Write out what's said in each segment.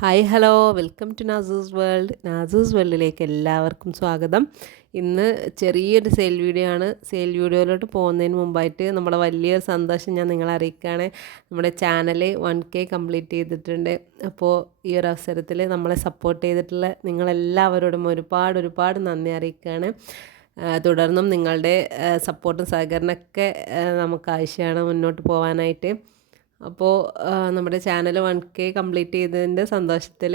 Hi hello welcome to Nasus world. Nasus വേൾഡിലേക്ക് എല്ലാവർക്കും സ്വാഗതം. ഇന്ന് ചെറിയൊരു സെയിൽ വീഡിയോ ആണ്. സെയിൽ വീഡിയോയിലോട്ട് പോകുന്നതിന് മുമ്പായിട്ട് നമ്മുടെ വലിയൊരു സന്തോഷം ഞാൻ നിങ്ങളെ അറിയിക്കുകയാണ്. നമ്മുടെ ചാനൽ 1K കംപ്ലീറ്റ് ചെയ്തിട്ടുണ്ട്. അപ്പോൾ ഈ ഒരു അവസരത്തിൽ നമ്മളെ സപ്പോർട്ട് ചെയ്തിട്ടുള്ള നിങ്ങളെല്ലാവരോടും ഒരുപാട് നന്ദി അറിയിക്കുകയാണ്. തുടർന്നും നിങ്ങളുടെ സപ്പോർട്ടും സഹകരണമൊക്കെ നമുക്ക് ആവശ്യമാണ് മുന്നോട്ട് പോകാനായിട്ട്. അപ്പോൾ നമ്മുടെ ചാനൽ 1K കംപ്ലീറ്റ് ചെയ്തതിൻ്റെ സന്തോഷത്തിൽ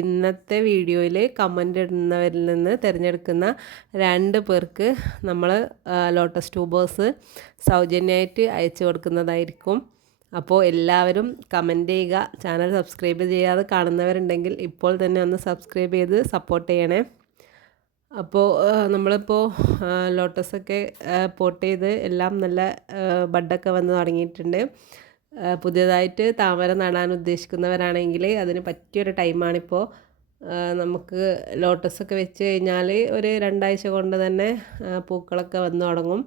ഇന്നത്തെ വീഡിയോയിൽ കമൻ്റ് ഇടുന്നവരിൽ നിന്ന് തിരഞ്ഞെടുക്കുന്ന 2 പേർക്ക് നമ്മൾ ലോട്ടസ് ട്യൂബേഴ്സ് സൗജന്യമായിട്ട് അയച്ചു കൊടുക്കുന്നതായിരിക്കും. അപ്പോൾ എല്ലാവരും കമൻറ്റ് ചെയ്യുക. ചാനൽ സബ്സ്ക്രൈബ് ചെയ്യാതെ കാണുന്നവരുണ്ടെങ്കിൽ ഇപ്പോൾ തന്നെ ഒന്ന് സബ്സ്ക്രൈബ് ചെയ്ത് സപ്പോർട്ട് ചെയ്യണേ. അപ്പോൾ നമ്മളിപ്പോൾ ലോട്ടസൊക്കെ പോട്ട് ചെയ്ത് എല്ലാം നല്ല ബഡൊക്കെ വന്ന് തുടങ്ങിയിട്ടുണ്ട്. പുതിയതായിട്ട് താമര നടാൻ ഉദ്ദേശിക്കുന്നവരാണെങ്കിൽ അതിന് പറ്റിയൊരു ടൈമാണിപ്പോൾ. നമുക്ക് ലോട്ടസൊക്കെ വെച്ച് കഴിഞ്ഞാൽ ഒരു 2 ആഴ്ച കൊണ്ട് തന്നെ പൂക്കളൊക്കെ വന്നു തുടങ്ങും.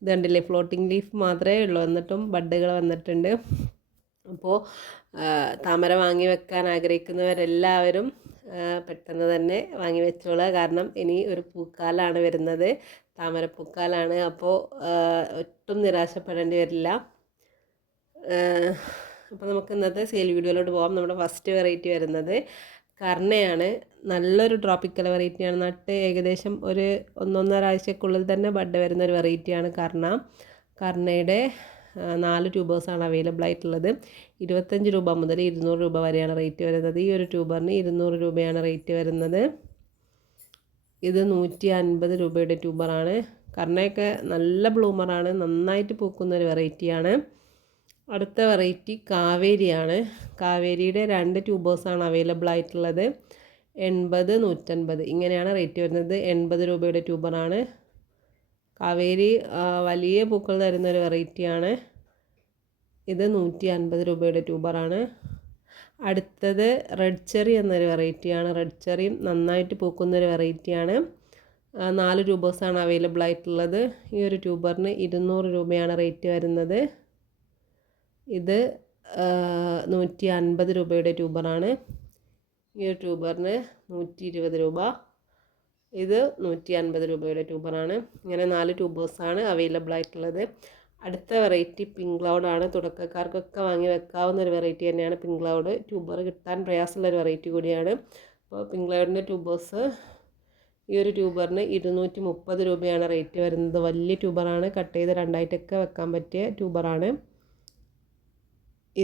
ഇത് കണ്ടില്ലേ, ഫ്ലോട്ടിംഗ് ലീഫ് മാത്രമേ ഉള്ളൂ, എന്നിട്ടും ബഡുകൾ വന്നിട്ടുണ്ട്. അപ്പോൾ താമര വാങ്ങി വെക്കാൻ ആഗ്രഹിക്കുന്നവരെല്ലാവരും പെട്ടെന്ന് തന്നെ വാങ്ങി വെച്ചോളുക. കാരണം ഇനി ഒരു പൂക്കാലാണ് വരുന്നത്, താമരപ്പൂക്കാലാണ്. അപ്പോൾ ഒട്ടും നിരാശപ്പെടേണ്ടി വരില്ല. അപ്പോൾ നമുക്ക് ഇന്നത്തെ സെയിൽ വീഡിയോയിലോട്ട് പോകാം. നമ്മുടെ ഫസ്റ്റ് വെറൈറ്റി വരുന്നത് കർണയാണ്. നല്ലൊരു ട്രോപ്പിക്കൽ വെറൈറ്റിയാണ്. നട്ട് ഏകദേശം ഒരു 1-1.5 ആഴ്ചക്കുള്ളിൽ തന്നെ ബഡ് വരുന്ന ഒരു വെറൈറ്റിയാണ് കർണയുടെ 4 ട്യൂബേഴ്സാണ് അവൈലബിൾ ആയിട്ടുള്ളത്. 25 രൂപ മുതൽ 200 രൂപ വരെയാണ് റേറ്റ് വരുന്നത്. ഈ ഒരു ട്യൂബറിന് 200 രൂപയാണ് റേറ്റ് വരുന്നത്. ഇത് 150 രൂപയുടെ ട്യൂബറാണ്. കർണയൊക്കെ നല്ല ബ്ലൂമറാണ്, നന്നായിട്ട് പൂക്കുന്ന ഒരു വെറൈറ്റിയാണ്. അടുത്ത വെറൈറ്റി കാവേരിയാണ്. കാവേരിയുടെ 2 ട്യൂബേഴ്സാണ് അവൈലബിൾ ആയിട്ടുള്ളത്. 80, 150 ഇങ്ങനെയാണ് റേറ്റ് വരുന്നത്. 80 രൂപയുടെ ട്യൂബറാണ്. കാവേരി വലിയ പൂക്കൾ തരുന്നൊരു വെറൈറ്റിയാണ്. ഇത് 150 രൂപയുടെ ട്യൂബറാണ്. അടുത്തത് റെഡ് ചെറി എന്നൊരു വെറൈറ്റിയാണ്. റെഡ് ചെറിയും നന്നായിട്ട് പൂക്കുന്നൊരു വെറൈറ്റിയാണ്. 4 ട്യൂബേഴ്സാണ് അവൈലബിൾ ആയിട്ടുള്ളത്. ഈ ഒരു ട്യൂബറിന് 200 രൂപയാണ് റേറ്റ് വരുന്നത്. ഇത് 150 രൂപയുടെ ട്യൂബറാണ്. ഈ ഒരു ട്യൂബറിന് 120 രൂപ. ഇത് 150 രൂപയുടെ ട്യൂബറാണ്. ഇങ്ങനെ 4 ട്യൂബേഴ്സാണ് അവൈലബിൾ ആയിട്ടുള്ളത്. അടുത്ത വെറൈറ്റി പിങ്ക് ക്ലൗഡാണ്. തുടക്കക്കാർക്കൊക്കെ വാങ്ങി വെക്കാവുന്ന ഒരു വെറൈറ്റി തന്നെയാണ് പിങ്ക് ക്ലൗഡ്. ട്യൂബർ കിട്ടാൻ പ്രയാസമുള്ളൊരു വെറൈറ്റി കൂടിയാണ്. അപ്പോൾ പിങ്ക് ക്ലൗഡിൻ്റെ ട്യൂബേഴ്സ്, ഈ ഒരു ട്യൂബറിന് 230 രൂപയാണ് റേറ്റ് വരുന്നത്. വലിയ ട്യൂബറാണ്, കട്ട് ചെയ്ത് 2ആയിട്ടൊക്കെ വെക്കാൻ പറ്റിയ ട്യൂബറാണ്.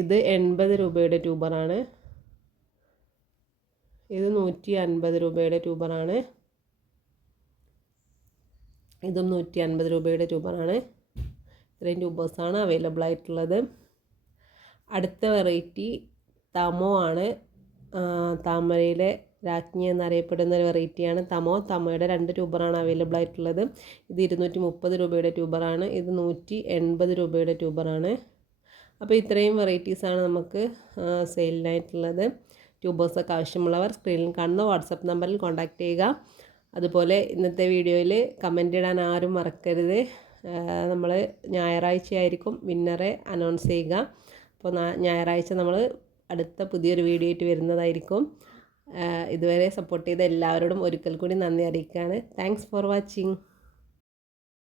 ഇത് 80 രൂപയുടെ ട്യൂബറാണ്. ഇത് 150 രൂപയുടെ ട്യൂബറാണ്. ഇതും 150 രൂപയുടെ ട്യൂബറാണ്. ഇത്രയും ട്യൂബേഴ്സാണ് അവൈലബിൾ ആയിട്ടുള്ളത്. അടുത്ത വെറൈറ്റി തമോ ആണ്. താമരയിലെ രാജ്ഞി എന്നറിയപ്പെടുന്ന ഒരു വെറൈറ്റിയാണ് തമോയുടെ 2 ട്യൂബറാണ് അവൈലബിൾ ആയിട്ടുള്ളത്. ഇത് 230 രൂപയുടെ ട്യൂബറാണ്. ഇത് 180 രൂപയുടെ ട്യൂബറാണ്. അപ്പോൾ ഇത്രയും വെറൈറ്റീസാണ് നമുക്ക് സെയിലിനായിട്ടുള്ളത്. ട്യൂബേഴ്സൊക്കെ ആവശ്യമുള്ളവർ സ്ക്രീനിൽ കാണുന്ന വാട്സപ്പ് നമ്പറിൽ കോൺടാക്റ്റ് ചെയ്യുക. അതുപോലെ ഇന്നത്തെ വീഡിയോയിൽ കമൻ്റ് ഇടാൻ ആരും മറക്കരുത്. നമ്മൾ ഞായറാഴ്ചയായിരിക്കും വിന്നറെ അനൗൺസ് ചെയ്യുക. അപ്പോൾ ഞായറാഴ്ച നമ്മൾ അടുത്ത പുതിയൊരു വീഡിയോ ആയിട്ട് വരുന്നതായിരിക്കും. ഇതുവരെ സപ്പോർട്ട് ചെയ്ത എല്ലാവരോടും ഒരിക്കൽ കൂടി നന്ദി അറിയിക്കുകയാണ്. Thanks for watching.